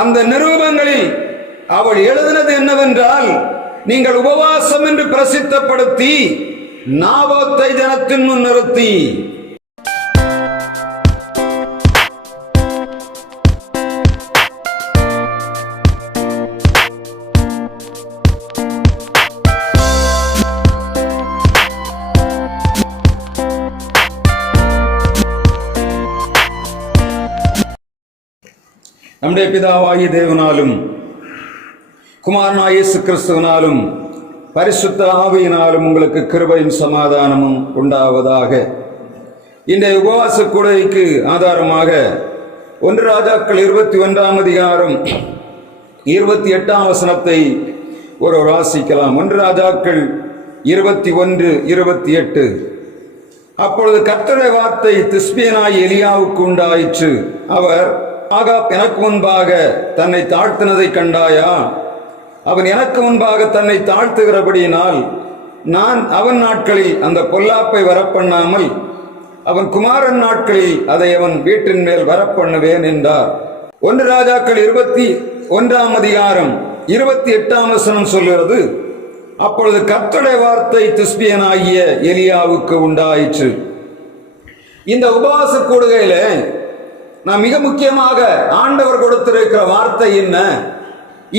அந்த நிருபங்களில் அவள் எழுதினது என்னவென்றால், நீங்கள் உபவாசம் என்று பிரசித்தப்படுத்தி நாபோத்தை ஜனத்தின் முன் நிறுத்தி நம்முடைய பிதாவாகிய தேவனாலும் குமாரனாகிய இயேசு கிறிஸ்துவினாலும் பரிசுத்த ஆவியினாலும் உங்களுக்கு கிருபையும் சமாதானமும் உண்டாவதாக. இன்றைய உபவாச கூடைக்கு ஆதாரமாக 1 ராஜாக்கள் 21ஆம் அதிகாரம் 28ஆம் வசனத்தை ஒரு வாசிக்கலாம். 1 ராஜாக்கள் 21:28. அப்பொழுது கர்த்தருடைய வார்த்தை திஸ்பியனாகிய எலியாவுக்கு உண்டாயிற்று. அவர், ஆகாப் எனக்கு முன்பாக தன்னை தாழ்த்தினதை கண்டாயா? அவன் எனக்கு முன்பாக தன்னை தாழ்த்துகிறபடியினால் நான் அவன் நாட்களில் அந்த பொல்லாப்பை வரப்பண்ணாமல் அவன் குமாரன் நாட்களில் அதை அவன் வீட்டின் மேல் வரப்பண்ணுவேன் என்றார். 1 ராஜாக்கள் 21ஆம் அதிகாரம் 28ஆம் வசனம் சொல்கிறது, அப்பொழுது கர்த்தருடைய வார்த்தை திஸ்பியனாகிய எலியாவுக்கு உண்டாயிற்று. இந்த உபவாச கூடுகையில நான் மிக முக்கியமாக ஆண்டவர் கொடுத்திருக்கிற வார்த்தை என்ன?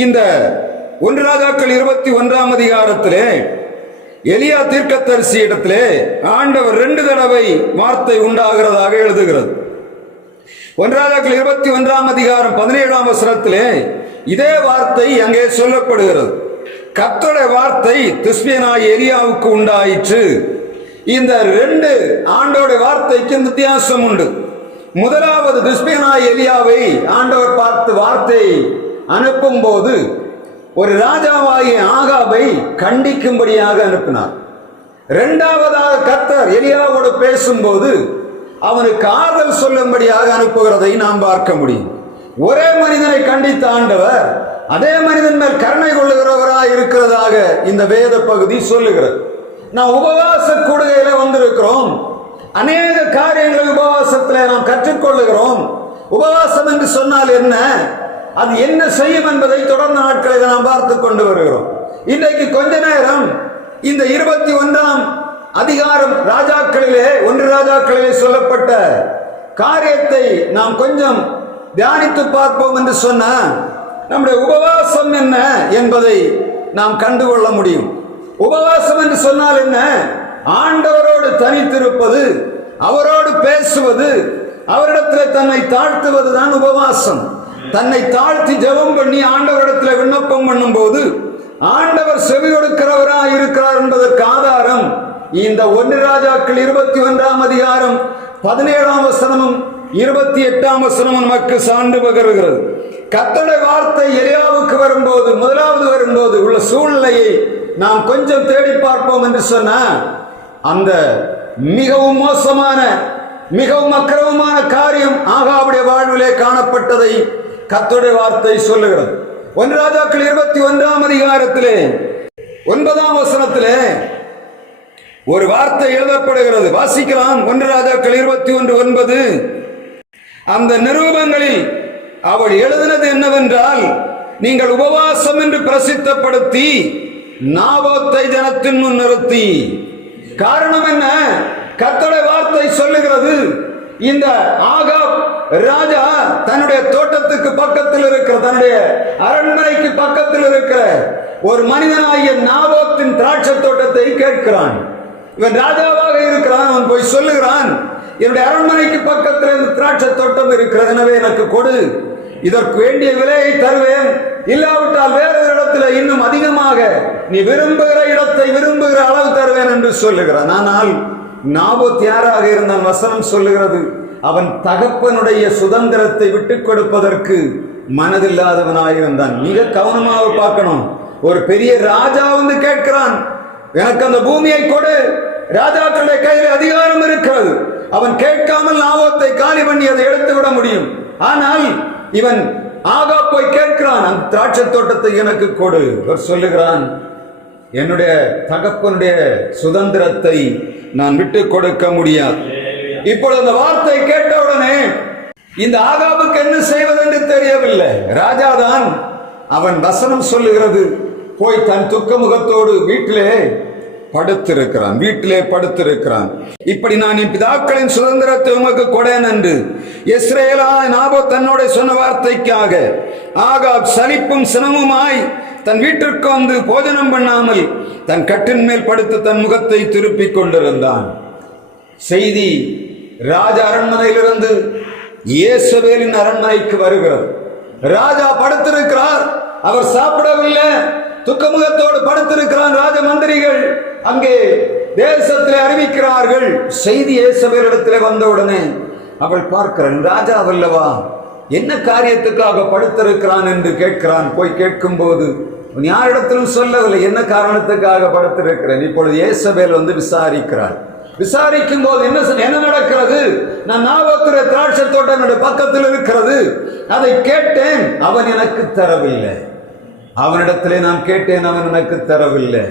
இந்த 1 ராஜாக்கள் 21ஆம் அதிகாரத்திலே எலியா தீர்க்கதரிசி இடத்திலே ஆண்டவர் 2 தடவை வார்த்தை உண்டாகிறதாக எழுதுகிறது. 1 ராஜாக்கள் 21ஆம் அதிகாரம் 17ஆம் வசனத்திலே இதே வார்த்தை அங்கே சொல்லப்படுகிறது. கர்த்தருடைய வார்த்தை திஸ்பியனாகிய எலியாவுக்கு உண்டாயிற்று. இந்த 2 ஆண்டவருடைய வார்த்தைக்கு வித்தியாசம் உண்டு. முதலாவது திஸ்பியனாகிய எலியாவை ஆண்டவர் பார்த்து வார்த்தை அனுப்பும் போது ஒரு ராஜாவாகிய ஆகாபை கண்டிக்கும்படியாக அனுப்பினார். 2வதாக கர்த்தர் எலியாவோடு பேசும்போது அவனுக்கு ஆறுதல் சொல்லும்படியாக அனுப்புகிறதை நாம் பார்க்க முடியும். ஒரே மனிதனை கண்டித்த ஆண்டவர் அதே மனிதன் மேல் கருணை கொள்ளுகிறவராய் இருக்கிறதாக இந்த வேத பகுதி சொல்லுகிறது. நாம் உபவாச கூடுகையில வந்திருக்கிறோம். அநேக காரியங்களை உபவாசத்தில் நாம் கற்றுக்கொள்ளுகிறோம். உபவாசம் என்று சொன்னால் என்ன, அது என்ன செய்யும் என்பதை தொடர்ந்த நாட்களில் நாம் பார்த்து கொண்டு வருகிறோம். இன்றைக்கு கொஞ்ச நேரம் இந்த 21ஆம் அதிகாரம் ராஜாக்களிலே 1 ராஜாக்களிலே சொல்லப்பட்ட காரியத்தை நாம் கொஞ்சம் தியானித்து பார்ப்போம் என்று சொன்ன நம்முடைய உபவாசம் என்ன என்பதை நாம் கண்டுகொள்ள முடியும். உபவாசம் என்று சொன்னால் என்ன? ஆண்டவரோடு தனித்திருப்பது, அவரோடு பேசுவது, அவரிடத்தில் தன்னை தாழ்த்துவது தான் உபவாசம். தன்னை தாழ்த்தி ஜெபம் பண்ணி ஆண்டவரிடத்தில் விண்ணப்பம் பண்ணும் போது ஆண்டவர் செவி கொடுக்கிறவராக இருக்கிறார் என்பதற்கு ஆதாரம் இந்த 1 ராஜாக்கள் 21ஆம் அதிகாரம் 17ஆம் வசனமும் 28ஆம் வசனமும் நமக்கு சான்று பகருகிறது. கர்த்தருடைய வார்த்தை எலியாவுக்கு வரும்போது, முதலாவது வரும்போது உள்ள சூழ்நிலையை நாம் கொஞ்சம் தேடி பார்ப்போம் என்று சொன்ன அந்த மிகவும் மோசமான மிகவும் அக்கிரமமான காரியம் ஆகாபுடைய வாழ்விலே காணப்பட்டதை கர்த்தருடைய வார்த்தை சொல்லுகிறது. 1 ராஜாக்கள் 21ஆம் அதிகாரத்திலே 9ஆம் வசனத்திலே ஒரு வார்த்தை எழுதப்படுகிறது. வாசிக்கலாம். 1 ராஜாக்கள் 21:9. அந்த நிருபங்களில் அவள் எழுதினது என்னவென்றால், நீங்கள் உபவாசம் என்று பிரசித்தப்படுத்தி நாபோத்தை ஜனத்தின் முன் நிறுத்தி. காரணம் என்ன? கர்த்தருடைய வார்த்தை சொல்லுகிறது, இந்த ஆகாப் ராஜா தன்னுடைய தோட்டத்துக்கு பக்கத்தில் இருக்கிற, தன்னுடைய அரண்மனைக்கு பக்கத்தில் இருக்கிற ஒரு மனிதனாகிய நாபோத்தின் திராட்சை தோட்டத்தை கேட்கிறான். இவன் ராஜாவாக இருக்கிறான். அவன் போய் சொல்லுகிறான், என்னுடைய அரண்மனைக்கு பக்கத்தில் இந்த திராட்சை தோட்டம் இருக்கிறது, எனவே எனக்கு கொடு, இதற்கு வேண்டிய விலையை தருவேன், இல்லாவிட்டால் வேறொரு இடத்துல இன்னும் அதிகமாக நீ விரும்புகிற இடத்தை விரும்புகிற அளவு தருவேன் என்று சொல்லுகிறான். ஆனால் நாபோத் யாராக இருந்தான்? வசனம் சொல்லுகிறது, அவன் தகப்பனுடைய சுதந்திரத்தை விட்டுக் கொடுப்பதற்கு மனதில்லாதவனாயிருந்தான். மிக கவனமாக பார்க்கணும். ஒரு பெரிய ராஜா வந்து கேட்கிறான், எனக்கு அந்த பூமியை கொடு, ராஜாக்களுடைய கையில் அதிகாரம் இருக்கிறது. அவன் கேட்காமல் நாபோத்தை காலி பண்ணி அதை எடுத்து விட முடியும். ஆனால் இவன் ஆகாப் போய் கேட்கிறான், அந்த திராட்சை தோட்டத்தை எனக்கு கொடு. அவர் சொல்லுகிறான், என்னுடைய தகப்பனுடைய சுதந்திரத்தை நான் விட்டு கொடுக்க முடியாது. இப்பொழுது அந்த வார்த்தை கேட்டவுடனே இந்த ஆகாபுக்கு என்ன செய்வது என்று தெரியவில்லை. ராஜாதான் அவன் வசனம் சொல்லுகிறது, போய் தன் துக்க முகத்தோடு வீட்டிலே படுத்திருக்கிறான். இப்படி நான் என் பிதாக்களின் சுதந்திரத்தை உமக்கு கொடேன் என்று இஸ்ரவேலா நாபோத் தன்னோட சொன்ன வார்த்தைக்காக ஆகாப் சலிப்பும் சினமுமாய் தன் வீட்டிற்கு வந்து போஜனம் பண்ணாமல் தன் கட்டின் மேல் படுத்து தன் முகத்தை திருப்பிக் கொண்டிருந்தான். செய்தி ராஜ அரண்மனையிலிருந்து இயேசபேலின் அரண்மனைக்கு வருகிறது. ராஜா படுத்திருக்கிறார், அவர் சாப்பிடவில்லை, துக்கமுகத்தோடு படுத்திருக்கிறான். ராஜ மந்திரிகள் அங்கே தேசத்திலே அறிவிக்கிறார்கள். செய்தி இயேசபேலிடத்திலே வந்தவுடனே அவள் பார்க்கிறான், ராஜா வல்லவா என்ன காரியத்துக்காக படுத்திருக்கிறான் என்று கேட்கிறான். போய் கேட்கும் போது யாரிடத்திலும் சொல்லவில்லை என்ன காரணத்துக்காக படுத்திருக்கிறேன். இப்பொழுது இயேசபேல் வந்து விசாரிக்கிறாள். விசாரிக்கும் போது என்ன நடக்கிறது? நான் நாபோத்துடைய திராட்சை தோட்டம் பக்கத்தில் இருக்கிறது, அதை கேட்டேன், அவன் எனக்கு தரவில்லை. அவனிடத்திலே நான் கேட்டேன், அவன் எனக்கு தரவில்லை.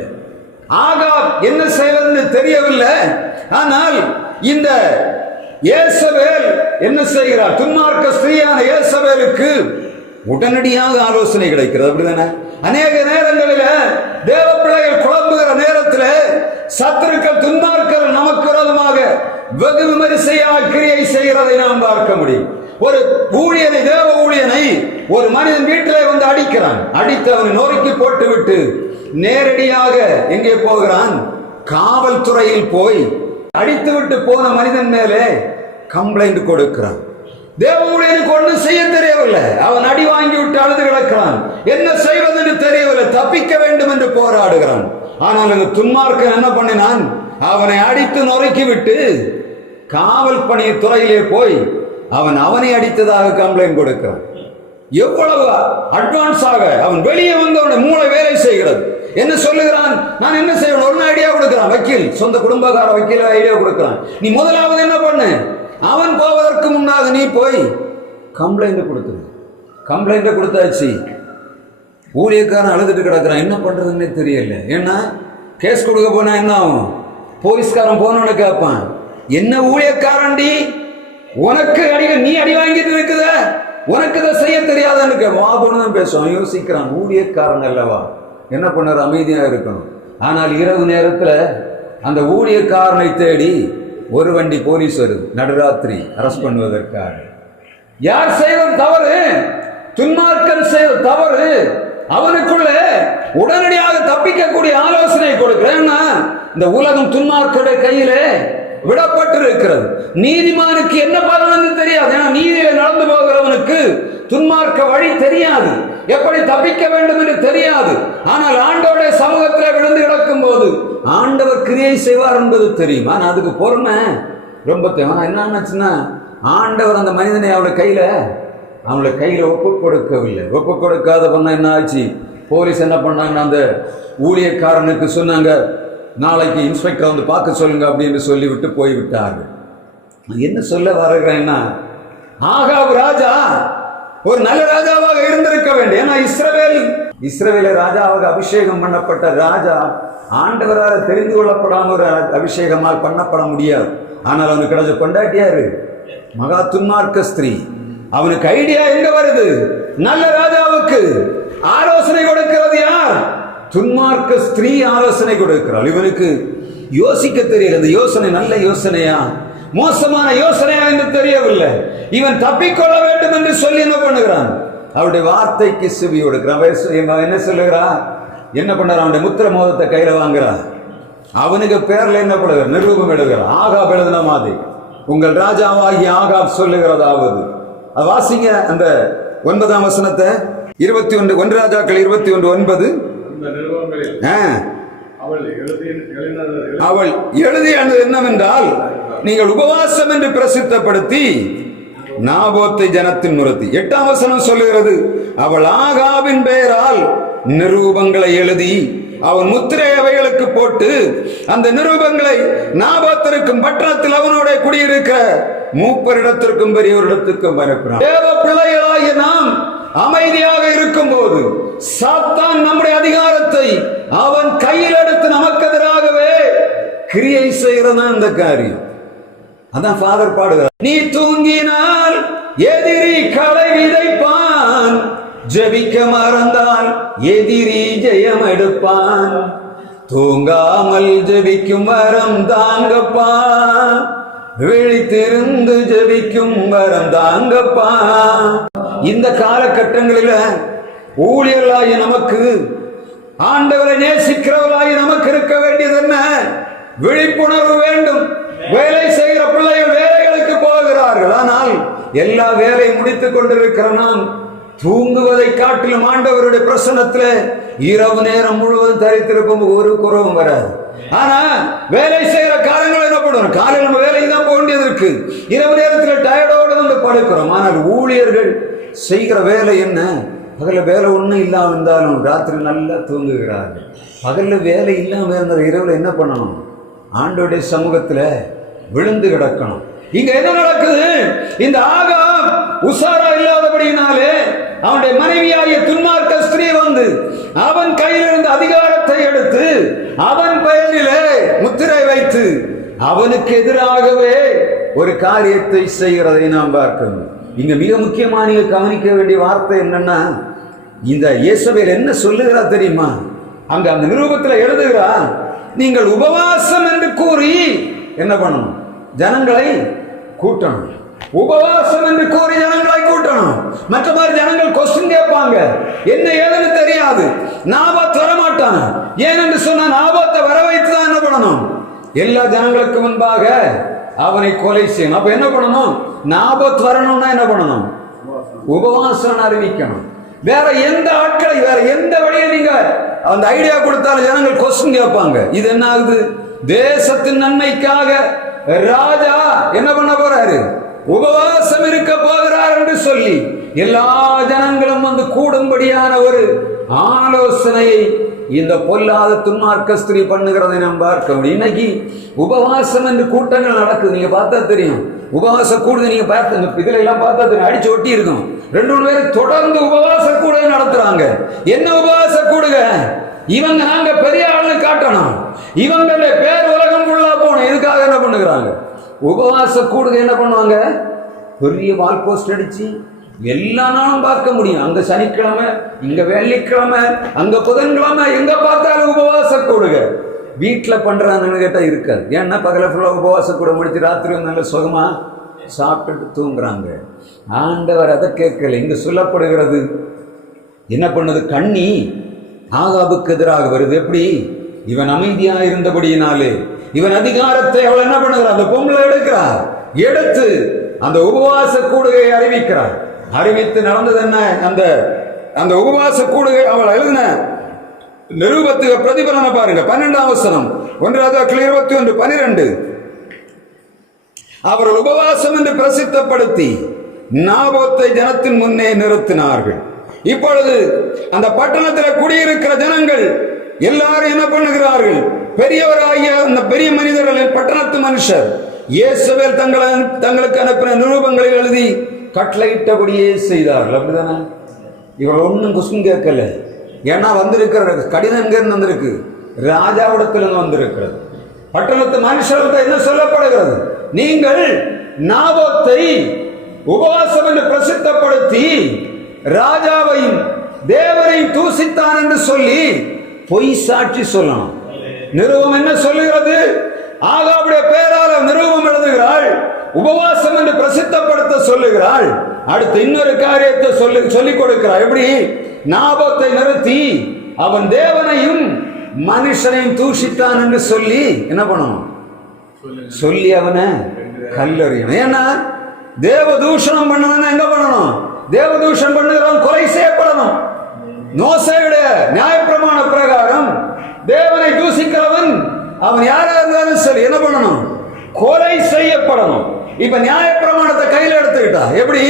ஆகாப் என்ன செய்வதுன்னு தெரியவில்லை. ஆனால் இந்த இயேசபேல் என்ன செய்கிறார்? துன்மார்க்க ஸ்திரீயான இயேசபேலுக்கு உடனடியாக ஆலோசனை கிடைக்கிறது. அப்படிதானே? அநேக நேரங்களில் தேவ பிள்ளைகள் குழம்புகிற நேரத்தில் சத்துருக்கள் துன்மார்க்கர்கள் நமக்கு விரோதமாக வெகு விமரிசையாக கிரியை செய்கிறதை நாம் பார்க்க முடியும். ஒரு ஊழியனை, தேவ ஊழியனை ஒரு மனிதன் வீட்டிலே வந்து அடிக்கிறான். அடித்து அவனை நொறுக்கி போட்டுவிட்டு நேரடியாக எங்கே போகிறான்? காவல்துறையில் போய் அடித்து விட்டு போன மனிதன் மேலே கம்ப்ளைண்ட் கொடுக்கிறான். தேவ ஊழியனுக்கு ஒன்றும் செய்ய தெரியவில்லை. அவன் அடி வாங்கி விட்டு அழுது கிடக்கிறான். என்ன செய்வது என்று தெரியவில்லை. தப்பிக்க வேண்டும் என்று போராடுகிறான். ஆனால் அந்த துன்மார்க்கன் என்ன பண்ணினான்? அவனை அடித்து நொறுக்கி விட்டு காவல் பணி துறையிலே போய் அவனை அடித்ததாக கம்ப்ளைண்ட் கொடுக்கிறான். எவ்வளவு அட்வான்ஸாக அவன் வெளியே வந்தவன மூளை வேலை செய்கிறது. என்ன சொல்லுகிறான்? நான் என்ன செய்யணும்? ஒரு ஐடியா கொடுக்கிறான். வக்கீல், சொந்த குடும்பக்கார வக்கீல ஐடியா கொடுக்கிறான். நீ முதலாவது என்ன பண்ணு? அவன் போவதற்கு முன்னாக நீ போய் கம்ப்ளைண்ட் கொடுத்துரு. கம்ப்ளைண்ட் கொடுத்தாச்சு. ஊழியக்காரன் அழுதுட்டு கிடக்கிறான். என்ன பண்றதுன்னே தெரியல. ஏன்னா கேஸ் கொடுக்க போனா என்ன ஆகும்? போலீஸ்காரன் போனவன கேட்பான், என்ன ஊழியக்காரன்டி, உனக்கு நீ அடி வாங்கிட்டு இருக்குத, உனக்கு இதை செய்ய தெரியாதான்னு வாபுன்னு பேசுவான். யோசிக்கிறான், ஊழியக்காரன் அல்லவா, என்ன பண்ணார்? அமைதியாக இருக்கணும். ஆனால் இரவு நேரத்தில் அந்த ஊழியக்காரனை தேடி ஒரு வண்டி போலீஸ் வருது, நடுராத்திரி அரெஸ்ட் பண்ணுவதற்காக. யார் செய்வது தவறு? துன்மார்க்கன் செய்வது தவறு. அவனுக்குள்ள உடனடியாக தப்பிக்கக்கூடிய ஆலோசனை கொடுக்கிறேன். இந்த உலகம் துன்மார்க்கருடைய கையிலே விடப்பட்டிருக்கிறது. நீதிமானுக்கு என்ன பலன் தெரியாது. ஏன்னா நீதியில நடந்து போகிறவனுக்கு துன்மார்க்க வழி தெரியாது, எப்படி தப்பிக்க வேண்டும் என்று தெரியாது. ஆனால் ஆண்டவருடைய சமூகத்தில் விழுந்து கிடக்கும் போது ஆண்டவர் கிரியை செய்வார் என்பது தெரியும். ஆனால் அதுக்கு பொறுமை ரொம்ப தேவை. என்னச்சுன்னா, ஆண்டவர் அந்த மனிதனை அவனுடைய கையில ஒப்பு கொடுக்கவில்லை. ஒப்பு கொடுக்காத பண்ண என்ன ஆச்சு? போலீஸ் என்ன பண்ணாங்க? அந்த ஊழியக்காரனுக்கு சொன்னாங்க, நாளைக்கு இன்ஸ்பெக்டர் வந்து பார்க்க சொல்லுங்க அப்படின்னு சொல்லிவிட்டு போய்விட்டார்கள். என்ன சொல்ல வருகிறேன்னா, ஆகாப் ராஜா ஒரு நல்ல ராஜாவாக இருந்திருக்க வேண்டும். ஏன்னா இஸ்ரவேல ராஜாவாக அபிஷேகம் பண்ணப்பட்ட ராஜா ஆண்டவரால் தெரிந்து கொள்ளப்படாம ஒரு அபிஷேகமாக பண்ணப்பட முடியாது. ஆனால் அவனுக்கு கிடைச்ச கொண்டாட்டியாரு மகா துன்மார்க்க ஸ்திரீ. அவனுக்கு ஐடியா எங்க வருது? நல்ல ராஜாவுக்கு ஆலோசனை கொடுக்கிறது யார்? துன்மார்க்க ஸ்திரீ ஆலோசனை கொடுக்கிறாள். இவனுக்கு யோசிக்க தெரியல. இந்த யோசனை நல்ல யோசனையா மோசமான யோசனையா என்று தெரியவில்லை. இவன் தப்பிக்கொள்ள வேண்டும் என்று சொல்லி என்ன பண்ணுகிறான்? அவருடைய வார்த்தைக்கு செவி கொடுக்கிறான். என்ன சொல்லுகிறான்? என்ன பண்றான்? அவனுடைய முத்திர மோதத்தை கையில வாங்குறான். அவனுக்கு பேர்ல என்ன பண்ணுகிற? நிரூபம் எழுதுகிறான். ஆகாப் எழுதின மாதிரி உங்கள் ராஜாவாகி ஆகாப் சொல்லுகிறதாவது. அது வாசிங்க அந்த 9ஆம் வசனத்தை. 21 1 ராஜாக்கள் 21:9. அவள் எழுதியது என்னவென்றால், நீங்கள் உபவாசம் என்று பிரசித்தப்படுத்தி நாபோத்தை ஜனத்தின் முரத்தி. 8ஆம் வசனம் சொல்லுகிறது, அவள் ஆகாபின் பெயரால் நிரூபங்களை எழுதி அவன் முத்திரை அவைகளுக்கு போட்டு அந்த நிரூபங்களை நாபோத்திற்கும் பட்டணத்தில் அவனோட குடியிருக்கிற மூப்பரிடத்திற்கும் பெரியவரிடத்திற்கும் பரப்பினான். தேவ பிள்ளைகளாகிய நாம் அமைதியாக இருக்கும் போது சாத்தான் நம்முடைய அதிகாரத்தை அவன் கையில் எடுத்து நமக்கு எதிராகவே கிரியை செய்கிறதா இந்த காரியம். அதான் ஃபாதர் பாடுகிறார், நீ தூங்கினால் எதிரி களை விதைப்பான், ஜெபிக்க மறந்தால் எதிரி ஜெயம் எடுப்பான். தூங்காமல் ஜெபிக்கும் வரம் தாங்கப்பா, விழித்திருந்து ஜெபிக்கும் வரம் தாங்கப்பா. இந்த காலகட்டங்களில ஊழியர்களாகி நமக்கு, ஆண்டவரை நேசிக்கிறவர்களாகி நமக்கு இருக்க வேண்டியது என்ன? விழிப்புணர்வு வேண்டும். வேலை செய்கிற பிள்ளைகள் வேலைகளுக்கு போகிறார்கள், ஆனால் எல்லா வேலையும் முடித்துக் கொண்டிருக்கிற நாம் தூங்குவதை காட்டிலும் ஆண்டவருடைய பிரசன்னத்தில் இரவு நேரம் முழுவதும் தரித்திருக்கும் ஒரு குறவும் வராது. ஆனா வேலை செய்யற காலங்கள் என்ன பண்ணுவோம்? காலையில் நம்ம வேலைக்கு தான் போக வேண்டியது இருக்கு, இரவு நேரத்தில் டயர்டோடு வந்து படுக்கிறோம். ஆனால் ஊழியர்கள் செய்கிற வேலை என்ன? பகல்ல வேலை ஒன்றும் இல்லாம இருந்தாலும் ராத்திரி நல்லா தூங்குகிறார்கள். பகல்ல வேலை இல்லாம இருந்த இரவுல என்ன பண்ணணும்? ஆண்டோடைய சமூகத்துல விழுந்து கிடக்கணும். இங்க என்ன நடக்குது? இந்த ஆகாப் உசாரா இல்லாதபடியினாலே அவனுடைய மனைவியாகிய துன்மார்க்க ஸ்திரீ வந்து அவன் கையில் இருந்த அதிகாரத்தை எடுத்து அவன் பெயரிலே முத்திரை வைத்து அவனுக்கு எதிராகவே ஒரு காரியத்தை செய்கிறதை நாம் பார்க்கணும். இங்க மிக முக்கியமா நீங்க கவனிக்க வேண்டிய வார்த்தை என்னன்னா, இந்த இயேசபேல் என்ன சொல்லுகிறா தெரியுமா? அங்க அந்த நிருபத்துல எழுதுகிறா, நீங்கள் உபவாசம் என்று கூறி என்ன பண்ணணும்? ஜனங்களை கூட்டணும். உபவாசம் என்று கூறி ஜனங்களை கூட்டணும். மற்ற மாதிரி ஜனங்கள் கொஸ்டின் கேட்பாங்க, என்ன ஏதுன்னு தெரியாது. நாபாத் வரமாட்டான். ஏனென்று சொன்னா நாபாத்தை வர வைத்துதான் என்ன பண்ணணும்? எல்லா ஜனங்களுக்கு முன்பாக அவனை கொலை செய்யணும். அப்ப என்ன பண்ணணும்? நாபாத் வரணும்னா என்ன பண்ணணும்? உபவாசம் அறிவிக்கணும். வேற எந்த ஆட்களை, வேற எந்த வழியை நீங்க அந்த ஐடியா கொடுத்தாலும் ஜனங்கள் கொஸ்டின் கேட்பாங்க. இது என்ன ஆகுது? தேசத்தின் நன்மைக்காக ராஜா என்ன பண்ண போறாரு? உபவாசம் இருக்க போகிறார் என்று சொல்லி எல்லா ஜனங்களும் வந்து கூடும்படியான ஒரு ஆலோசனையை இந்த பொல்லாத துன்மார்க்க ஸ்திரீ பண்ணுகிறதை நாம் பார்க்க முடியும். இன்னைக்கு உபவாசம் என்று கூட்டங்கள் நடக்குது. நீங்க பார்த்தா தெரியும். உபவாச கூடுது, நீங்க பார்த்து இதுல எல்லாம் பார்த்தா தெரியும், அடிச்சு ஒட்டி இருக்கும். 2-3 பேர் தொடர்ந்து உபவாச கூட நடத்துறாங்க. என்ன உபவாச கூடுக? இவங்க நாங்க பெரிய ஆளுன்னு காட்டணும், இவங்களுடைய பேர் உலகம் ஃபுல்லா போகணும். இதுக்காக என்ன பண்ணுகிறாங்க? உபவாச கூடுக என்ன பண்ணுவாங்க? பெரிய வால் போஸ்ட் அடிச்சு எல்லா நாளும் பார்க்க முடியும். அங்க சனிக்கிழமை, இங்க வெள்ளிக்கிழமை, அங்க புதன்கிழமை, எங்க பார்த்தாலும் உபவாச கூடுக. வீட்டுல பண்றாங்கன்னு கேட்டா இருக்காது. ஏன்னா பகல ஃபுல்லா உபவாச கூட முடிச்சு ராத்திரி நல்ல சுகமா சாப்பிட்டுட்டு தூங்குறாங்க. ஆண்டவர் அதை கேட்கல. இங்க சொல்லப்படுகிறது என்ன பண்ணுது? கண்ணி ஆகாபுக்கு எதிராக வருது. எப்படி? இவன் அமைதியா இருந்தபடியினாலே இவன் அதிகாரத்தை அவள் என்ன பண்ணுகிறார்? அந்த பொம்பளை எடுக்கிறார், எடுத்து அந்த உபவாச கூடுகை அறிவிக்கிறார். அறிவித்து நடந்தது என்ன? அந்த உபவாச கூடுகை அவள் எழுதின நிருபத்துக்கு பிரதிபலனை பாருங்க. 12ஆம் வசனம், 1:21-12. அவர்கள் உபவாசம் என்று பிரசித்தப்படுத்தி நாபோத்தை ஜனத்தின் முன்னே நிறுத்தினார்கள். இப்பொழுது அந்த பட்டணத்தில் குடியிருக்கிற ஜனங்கள் எல்லாரும் என்ன பண்ணுகிறார்கள்? பெரியவராகிய அந்த பெரிய மனிதர்கள், பட்டணத்து மனுஷர் இயேசுவேல் தங்களுக்கு அனுப்பின நிருபங்களில் எழுதி கட்டளையிட்டபடியே செய்தார்கள். அப்படிதானே? இவர்கள் ஒன்றும் கொஸ்டின் கேட்கல. ஏன்னா வந்திருக்கிற கடிதம் எங்கிருந்து வந்திருக்கு? ராஜாவிடத்திலிருந்து வந்திருக்கிறது. பட்டணத்து மனுஷர்கள் என்ன சொல்லப்படுகிறது? நீங்கள் நாபோத்தை உபவாசம் என்று பிரசித்தப்படுத்தி ராஜாவையும் தேவரையும் தூசித்தான் என்று சொல்லி பொய் சாட்சி சொல்லணும். நிருபம் என்ன சொல்லுகிறது? ஆகாபுடைய பேரால நிருபம் எழுதுகிறாள், உபவாசம் என்று பிரசித்தப்படுத்த சொல்லுகிறாள். அடுத்து இன்னொரு காரியத்தை சொல்லிக் கொடுக்கிறாள். எப்படி? நாபோத்தை நிறுத்தி அவன் தேவனையும் மனுஷனையும் தூஷித்தான் என்று சொல்லி என்ன பண்ணணும்? சொல்லி அவனை கல்லறியணும். ஏன்னா தேவ தூஷணம் பண்ணணும். எங்க பண்ணணும்? தேவதூஷணம் பண்ணுகிறவன் கொலை செய்யப்படணும். மோசேயுடைய நியாயப்பிரமாண பிரகாரம் தேவனை தூசிக்கிறவன் அவன் யாரா இருந்தாலும் சரி என்ன பண்ணணும்? கொலை செய்யப்படணும். இப்ப நியாயப்பிரமாணத்தை கையில் எடுத்துக்கிட்டா எப்படி?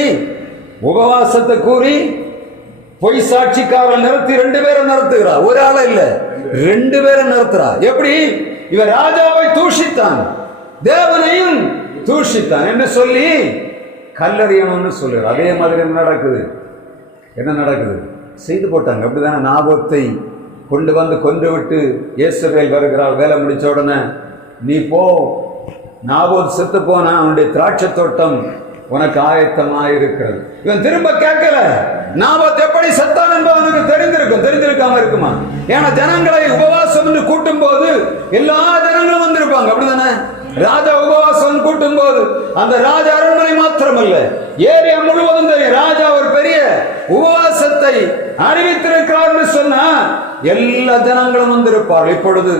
உபவாசத்தை கூறி பொய் சாட்சிக்காரன் நிறுத்தி 2 பேரை நிறுத்துகிறா. ஒரு ஆள இல்ல, 2 பேரை நிறுத்துறா. எப்படி? இவர் ராஜாவை தூஷித்தான், தேவனையும் தூஷித்தான் என்று சொல்லி கல்லறியணும்னு சொல்லுற. அதே மாதிரி என்ன நடக்குது? செய்து போட்டாங்க. அப்படிதானே? நாபோத்தை கொண்டு வந்து கொன்று விட்டு இயேசுவேல் வருகிறார். வேலை முடிச்ச உடனே நீ போ, நாபோத் செத்து போனா அவனுடைய திராட்சை தோட்டம் உனக்கு ஆயத்தமாயிருக்கிறது. இவன் திரும்ப கேட்கல. நாபாத் எப்படி செத்தான் என்பது அவனுக்கு தெரிந்திருக்காம இருக்குமா? ஏன்னா ஜனங்களை உபவாசம் என்று கூட்டும் போது எல்லா ஜனங்களும் வந்திருப்பாங்க, அப்படிதானே? ராஜா உபவாசம் கூட்டும் போது அந்த ராஜ அரண்மனை மாத்திரமல்ல, ஏரியா முழுவதும் தெரியும் ராஜா ஒரு பெரிய உபவாசத்தை அறிவித்திருக்கிறார் என்று சொன்னா எல்லா ஜனங்களும் வந்திருப்பார்கள். இப்பொழுது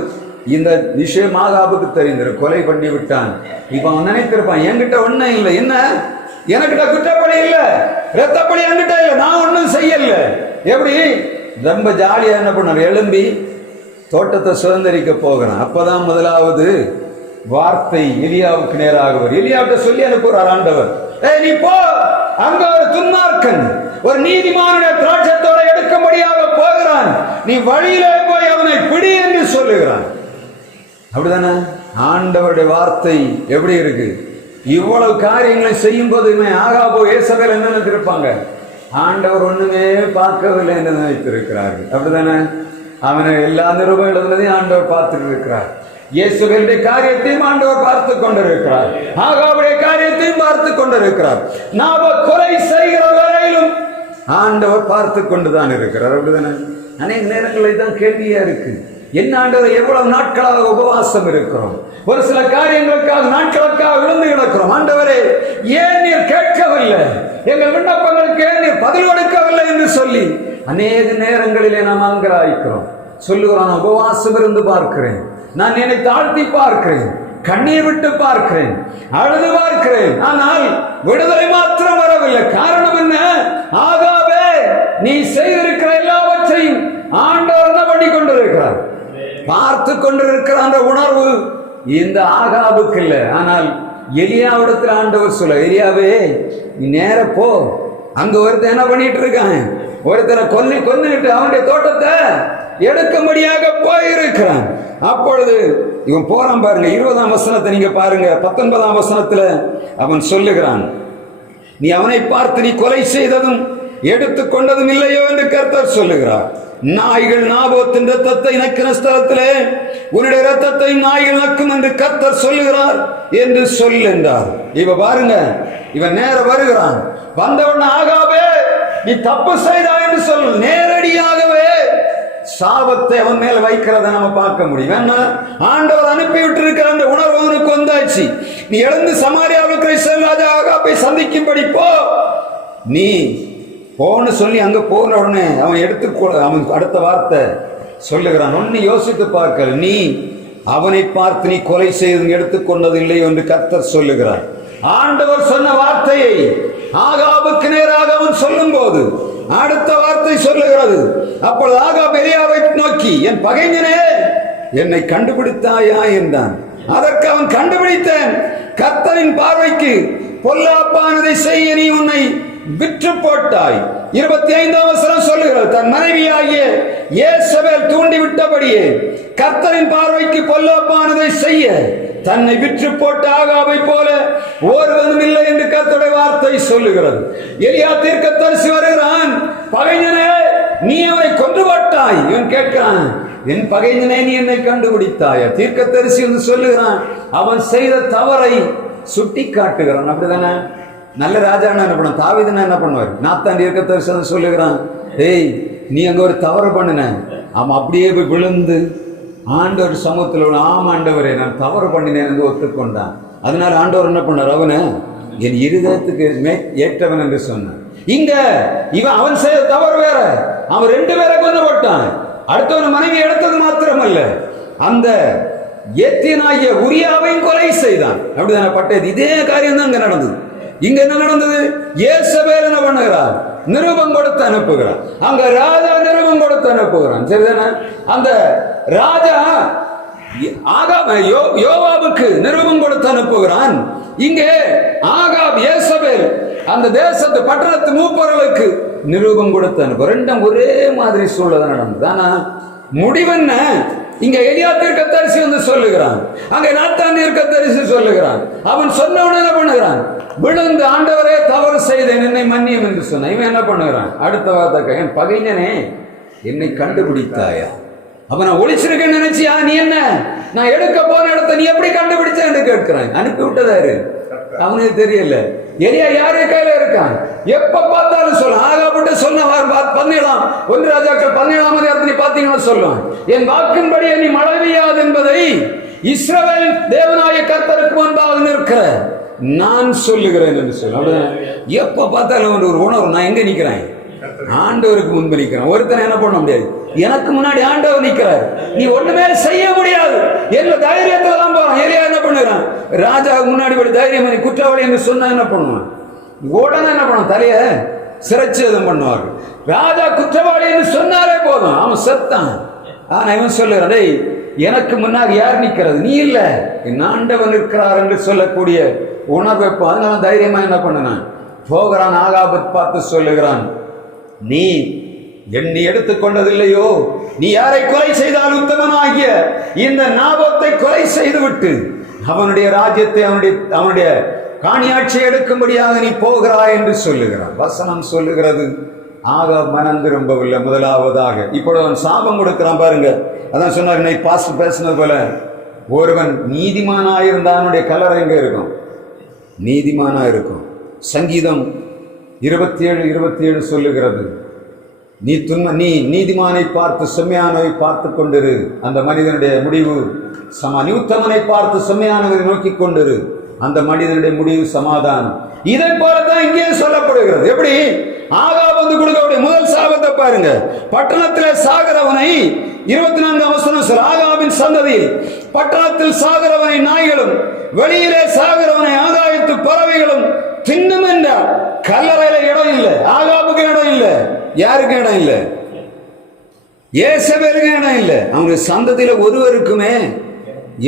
இந்த விஷயம் ஆகாபுக்கு தெரிந்திரு, கொலை பண்ணி விட்டான். இப்ப அவன் நினைத்திருப்பான், என்கிட்ட ஒண்ணும் இல்லை, என்ன எனக்கிட்ட குற்றப்படி இல்ல, ரத்தப்படி என்கிட்ட இல்லை, நான் ஒன்னும் செய்யல. எப்படி ரொம்ப ஜாலியா என்ன பண்ண, எழும்பி தோட்டத்தை சுதந்திரிக்க போகிறான். அப்பதான் முதலாவது வார்த்தை எலியாவுக்கு நேராக வரும். எலியாவிட்ட சொல்லி அனுப்புறார் ஆண்டவர், நீ போ, அங்க ஒரு துன்மார்க்கன் ஒரு நீதிமானுடைய திராட்சத்தோட எடுக்கும்படியாக போகிறான், நீ வழியிலே போய் அவனை பிடி என்று சொல்லுகிறான். அப்படிதானே? ஆண்டவருடைய வார்த்தை எப்படி இருக்கு? இவ்வளவு காரியங்களை செய்யும் போது ஆகாபோ ஏசபேல் என்ன நினைத்திருப்பாங்க? ஆண்டவர் ஒண்ணுமே பார்க்கவில்லை என்று நினைத்திருக்கிறார்கள். அப்படிதானே? அவனை எல்லா நிருபங்களையும் ஆண்டவர் பார்த்துட்டு இருக்கிறார். இயேசுவினுடைய காரியத்தையும் ஆண்டவர் பார்த்து கொண்டிருக்கிறார். ஆகாபுடைய காரியத்தையும் பார்த்து கொண்டிருக்கிறார். நாபாத் கொலை செய்கிற வரையிலும் ஆண்டவர் பார்த்து கொண்டுதான் இருக்கிறார். அப்படிதானே? அநேக நேரங்களில் தான் கேள்வியா இருக்கு, என்ன ஆண்டவர் எவ்வளவு நாட்களாக உபவாசம் இருக்கிறோம், ஒரு சில காரியங்களுக்காக நாட்களுக்காக விழுந்து கிடக்கிறோம். ஆண்டவரே ஏன் நீர் கேட்கவில்லை, எங்கள் விண்ணப்பங்களுக்கு ஏன் நீர் பதில் கொடுக்கவில்லை என்று சொல்லி அநேக நேரங்களிலே நாம் அங்கலாய்க்கிறோம். சொல்லுகிறோம், உபவாசம் இருந்து பார்க்கிறேன், நான் என்னை தாழ்த்தி பார்க்கிறேன், கண்ணீர் விட்டு பார்க்கிறேன், அழுது பார்க்கிறேன், ஆனால் விடுதலை மாத்திரம் வரவில்லை. காரணம் என்ன? ஆகாவே நீ செய்திருக்கிற எல்லாவற்றையும் ஆண்டவர் என்ன பண்ணி கொண்டிருக்கிறார், பார்த்து கொண்டிருக்கிற அந்த உணர்வு இந்த ஆகாபுக்கு இல்லை. ஆனால் எலியாவிடத்தில் ஆண்டவர் சொல்ல, எலியாவே நீ நேர போ, அங்க ஒருத்தர் என்ன பண்ணிட்டு இருக்கான், ஒருத்தரை கொன்னுட்டு அவனுடைய தோட்டத்தை எடுக்கும்படியாக போயிருக்கிறான். அப்பொழுது இவன் போறான் பாருங்க. 20ஆம் வசனத்தை நீங்க பாருங்க. 19ஆம் வசனத்துல அவன் சொல்லுகிறான், நீ அவனை பார்த்து நீ கொலை செய்ததும் எடுத்துக்கொண்டதும் இல்லையோ என்று கர்த்தர் சொல்லுகிறார். நாய்கள் நாபோத்தின் ரத்தத்தை நக்கின ஸ்தலத்திலே உன்னுடைய ரத்தத்தை நாய்கள் நக்கும் என்று கர்த்தர் சொல்லுகிறார் என்று சொல் என்றார். இவ பாருங்க, இவன் நேர வருகிறான். வந்தவன் ஆகாவே நீ தப்பு செய்தாய் என்று சொல். நேரடியாகவே சாபத்தை அவன் மேல வைக்கிறத நம்ம பார்க்க முடியும். ஆண்டவர் அனுப்பி விட்டு இருக்கிற அந்த உணர்வு அவனுக்கு வந்தாச்சு. நீ எழுந்து சமாரியாவுக்கு இஸ்ரவேல் ராஜா ஆகாபை சந்திக்கும்படி போ. நீ போன்னு சொல்லி அங்க போன உடனே அவன் அடுத்த வார்த்தை சொல்லுகிறான், ஒன்னு யோசித்து பார்க்கல, நீ அவனை பார்த்து நீ கொலை செய்து எடுத்துக்கொண்டது இல்லை என்று கர்த்தர் சொல்லுகிறார். ஆண்டவர் சொன்ன வார்த்தையை ஆகாபுக்கு நேராக அவன் சொல்லும் போது அடுத்த வார்த்தை சொல்லுகிறது. அப்பொழுது ஆகாப் எலியாவை நோக்கி, என் பகைஞனே என்னை கண்டுபிடித்தாயா என்றான். அதற்கு அவன், கண்டுபிடித்தேன், கர்த்தரின் பார்வைக்கு பொல்லாப்பானதை செய்ய நீ உன்னை விற்று போட்டாய். 25ஆம் வசனம் சொல்லுகிறது, தன் மனைவியாகிய யேசபேல் தூண்டிவிட்டபடியே கர்த்தரின் பார்வைக்கு பொல்லாப்பானதை செய்ய தன்னை விற்று போட்ட ஆகாபை போல ஒருவனும் இல்லை என்று கர்த்தருடைய வார்த்தை சொல்லுகிறது. எலியா தீர்க்கதரிசி வருகிறான், பகைஞனே நீ அவனை கொன்று போட்டாய். இவன் கேட்கிறான், என் பகைஞனே நீ என்னை கண்டுபிடித்தாய். தீர்க்கதரிசி என்று சொல்லுகிறான், அவன் செய்த தவறை சுட்டி காட்டுகிறான். அப்படிதானே? நல்ல ராஜா என்ன பண்ணுவான், தாவீதுனா என்ன பண்ணுவார், நாத்தான் தீர்க்கதரிசி சொல்லுகிறான், ஏய் நீ அங்க ஒரு தவறு பண்ணின. அவன் அப்படியே போய் விழுந்து ஆண்டவர் சமூகத்தில், ஆம் ஆண்டவரே நான் தவறு பண்ணினேன் என்று ஒத்துக்கொண்டான். அதனால ஆண்டவர் என்ன பண்ணார், அவனை என் இருதயத்துக்கு ஏற்றவன் என்று சொன்னான். இங்க இவன் அவன் செய்த தவறு வேற, அவன் 2 பேரை கொண்டு போட்டான். அடுத்தவன் மனைவி எடுத்தது மாத்திரமல்ல, அந்த ஏத்தியனாகிய உரியாவையும் கொலை செய்தான். அப்படிதானே பட்டது? இதே காரியம் தான் இங்க நடந்தது. இங்க என்ன நடந்தது? யேசபேல் என்ன பண்ணுகிறார், நிருபம் கொடுத்து அனுப்புகிறார். அங்க ராஜா நிருபம் கொடுத்து அனுப்புகிறான். சரிதானே? அந்த ராஜா யோவாபுக்கு நிருபம் கொடுத்து அனுப்புகிறான். இங்கே ஆகாப் யேசபேல் அந்த தேசத்து பட்டணத்து மூப்பர்களுக்கு நிருபம் கொடுத்து அனுப்பு. ரெண்டும் ஒரே மாதிரி சூழ்நிலை நடந்தது. ஆனா முடிவென்ன? இங்க எலியா தீர்க்கதரிசி வந்து சொல்லுகிறான், அங்க நாத்தான் தீர்க்கதரிசி சொல்லுகிறான். அவன் சொன்னவன என்ன பண்ணுகிறான், விழுந்து ஆண்டவரே தவறு செய்தேன் என்னை மன்னியும் என்று சொன்ன. இவன் என்ன பண்ணுகிறான், அடுத்த வார்த்தை, என் பகைஞனே என்னை கண்டுபிடித்தாயா. அப்ப நான் ஒளிச்சிருக்கேன்னு நினைச்சியா, நீ என்ன நான் எடுக்க போன இடத்த நீ எப்படி கண்டுபிடிச்ச என்று கேட்கிறான். அனுப்பி விட்டதாரு அவனுக்கு தெரியல. எலியா யாரு கையில இருக்கான்? எப்ப பார்த்தாலும் சொல்லும். ஆகாப்பட்டு சொன்ன 1 ராஜாக்கள் 17ஆம் அதிகாரத்தில் பாத்தீங்கன்னா சொல்லுவான், என் வாக்கின்படி நீ மழை பெய்யாது என்பதை இஸ்ரவேல் தேவனாய கர்த்தருக்கு முன்பாக நிற்கிற நான் சொல்லுகிறேன் என்று சொல்ல. எப்ப பார்த்தாலும் ஒரு உணர்வு, நான் எங்க நிக்கிறேன்? ஆண்டவருக்கு முன்பு நிக்கிறேன். ஒருத்தனை என்ன பண்ண முடியாது, எனக்கு முன்னாடி ஆண்டவர் நிக்கிறார், நீ ஒண்ணுமே செய்ய முடியாது என்ன தைரியத்துல தான் போறான். எலியா என்ன பண்ணுறான்? ராஜாவுக்கு முன்னாடி ஒரு தைரியம் பண்ணி குற்றவாளி என்று சொன்னா என்ன பண்ணுவான்? உடனே என்ன பண்ணுவான்? தலைய சிரச்சேதம் பண்ணுவார்கள். ராஜா குற்றவாளி என்று சொன்னாலே போதும், அவன் செத்தான். ஆனா இவன் சொல்லுறான், டேய் எனக்கு முன்னாடி யார் நிக்கிறது? நீ இல்ல, என் ஆண்டவன் இருக்கிறார் என்று சொல்லக்கூடிய உணர்வை. அதனால தைரியமா என்ன பண்ணுனான்? போகிறான். ஆகாபத்தை பார்த்து சொல்லுகிறான், நீ எண்ணி எடுத்துக்கொண்டதில்லையோ? நீ யாரை கொலை செய்தால் உத்தமனாகிய இந்த நாபோத்தை கொலை செய்துவிட்டு அவனுடைய ராஜ்யத்தை அவனுடைய காணியாட்சியை எடுக்கும்படியாக நீ போகிறாய் என்று சொல்லுகிறான். வசனம் சொல்லுகிறது, ஆகாப் மனம் திரும்பவில்லை. முதலாவதாக இப்பொழுது அவன் சாபம் கொடுக்கிறான் பாருங்க. அதான் சொன்னார், என்னை பாஸ்ட் பேசினது போல, ஒருவன் நீதிமானாயிருந்தா அவனுடைய கலர் எங்க இருக்கும்? நீதிமானா இருக்கும். சங்கீதம் 27:27 சொல்லுகிறது, நீ நீதிமானை பார்த்து செம்மையானவை பார்த்து கொண்டிரு, அந்த மனிதனுடைய முடிவு நீ உத்தமனை பார்த்து செம்மையானவை நோக்கி கொண்டிரு, அந்த மனிதனுடைய முடிவு சமாதானம். இதை போலதான் இங்கே சொல்லப்படுகிறது. எப்படி? ஆகாப் வந்து கொடுக்கக்கூடிய முதல் சாபத்தை பாருங்க. பட்டணத்தில் சாகிறவனை 24ஆம் வசனம் சொல்ல, ஆகாபின் சந்ததியில் பட்டணத்தில் சாகிறவனை நாய்களும் வெளியிலே சாகிறவனை ஆகாயத்து பறவைகளும் தின்னும் என்றார். கல்லறையில இடம் இல்லை, ஆகாபுக்கு இடம் இல்லை. யாருக்கு இடம் இல்லை? ஏசபேலுக்கு இடம் இல்லை. அவங்க சந்ததியில ஒருவருக்குமே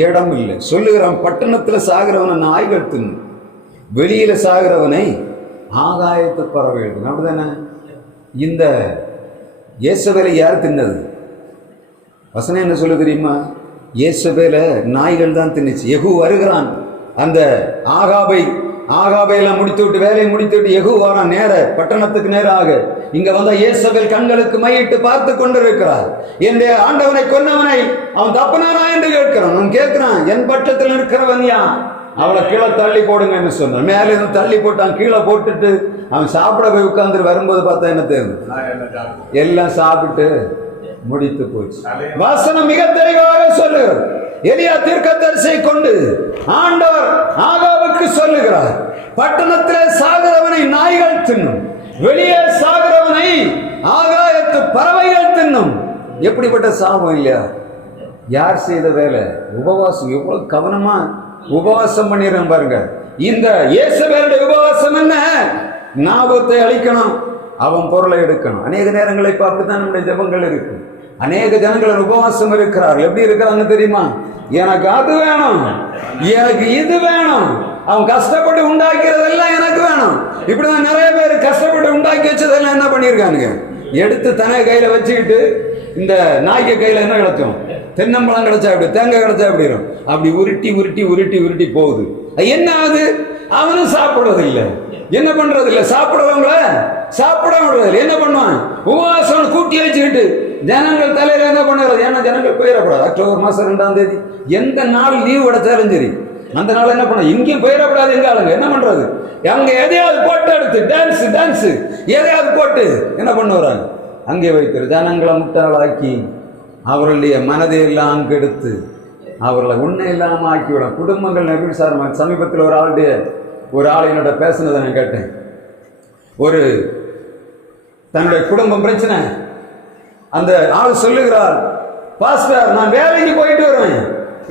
இடம் இல்லை. சொல்லுகிறான், பட்டணத்துல சாகிறவனை நாய்கள் தின்னும், வெளியில சாகிறவனை ஆகாயத்து பறவைகள். அப்படிதானே? இந்த ஏசபேலை யார் தின்னது? வசனம் என்ன சொல்ல தெரியுமா? ஏசபேல நாய்கள் தான் தின்னுச்சு. யெகூ வருகிறான், அந்த ஆகாபையெல்லாம் முடித்து விட்டு, வேலையை முடித்து விட்டு யெகூ வரான் நேர பட்டணத்துக்கு நேராக. இங்க வந்த ஏசபேல் கண்களுக்கு மையிட்டு பார்த்து கொண்டிருக்கிறார். என்னுடைய ஆண்டவனை கொன்னவனை அவன் தப்புனானா என்று கேட்கிறான். அவன் கேட்கிறான், என் பட்சத்தில் இருக்கிறவன் யான்? அவளை கீழே தள்ளி போடுங்கன்னு சொன்னான். மேலே இருந்து தள்ளி போட்டான். கீழே போட்டுட்டு அவன் சாப்பிட போய் உட்கார்ந்து வரும்போது பார்த்தா என்ன தெரியும்? எல்லாம் சாப்பிட்டு முடித்து போச்சு. வசனம் மிக தெளிவாக சொல்லுகிறது. எலியா தீர்க்கதரிசியை கொண்டு ஆண்டவர் ஆகாபுக்கு சொல்லுகிறார், பட்டணத்திலே சாகிறவனை நாய்கள் தின்னும், வெளியே சாகிறவனை ஆகாயத்து பறவைகள் தின்னும். எப்படிப்பட்ட சாபம் இல்லையா? யார் செய்த வேலை? உபவாசம். எவ்வளவு கவனமா உபவாசம் பண்ணிடுறேன் பாருங்க. இந்த இயேசுவேலுடைய உபவாசம் என்ன? நாபத்தை அழிக்கணும், அவன் பொருளை எடுக்கணும். அநேக நேரங்களை இப்ப அப்படித்தான் நம்முடைய ஜெபங்கள் இருக்கு. அநேக ஜனங்கள் உபவாசம் இருக்கிறார்கள். எப்படி இருக்கிறாங்க தெரியுமா? எனக்கு அது வேணும், எனக்கு இது வேணும். அவன் கஷ்டப்பட்டு உண்டாக்கிறதெல்லாம் எனக்கு வேணும். இப்படிதான் நிறைய பேர் கஷ்டப்பட்டு உண்டாக்கி வச்சதெல்லாம் என்ன பண்ணியிருக்கானுங்க? எடுத்து தனி கையில வச்சுக்கிட்டு, இந்த நாய்க்கு கையில என்ன கிடைச்சோம்? தென்னம்பழம் கிடைச்சா அப்படி, தேங்காய் கிடைச்சா அப்படிரும். அப்படி உருட்டி உருட்டி உருட்டி உருட்டி போகுது. என்ன ஆகுது? அவனும் சாப்பிடுறது இல்லை. என்ன பண்றது இல்லை? சாப்பிடுறவங்கள சாப்பிட விடுறது. என்ன பண்ணுவான்? உபவாசம் கூட்டி வச்சுக்கிட்டு ஜனங்கள் தலையில என்ன பண்ணுறது? ஏன்னா ஜனங்கள் போயிடக்கூடாது. அக்டோபர் மாசம் 2ஆம் தேதி எந்த நாள் லீவ் கிடைச்சாலும் சரி, அந்த நாள் என்ன பண்ண, இங்கேயும் போயிடக்கூடாது. எங்க ஆளுங்க என்ன பண்றது? அங்க எதையாவது போட்டு எடுத்து டான்ஸ் எதையாவது போட்டு என்ன பண்ண வராங்க? அங்கே வைத்திரு ஜனங்களை முட்டாளாக்கி அவர்களுடைய மனதை எல்லாம் கெடுத்து அவர்களை உண்மை இல்லாமல் ஆக்கிவிட குடும்பங்கள் நிர்விசாரமாக. சமீபத்தில் ஒரு ஆள் என்னோட பேசுனதை நான் கேட்டேன். ஒரு தன்னுடைய குடும்பம் பிரச்சனை. அந்த ஆள் சொல்லுகிறார், பாஸ்டர் நான் வேலைக்கு போயிட்டு வருவேன்,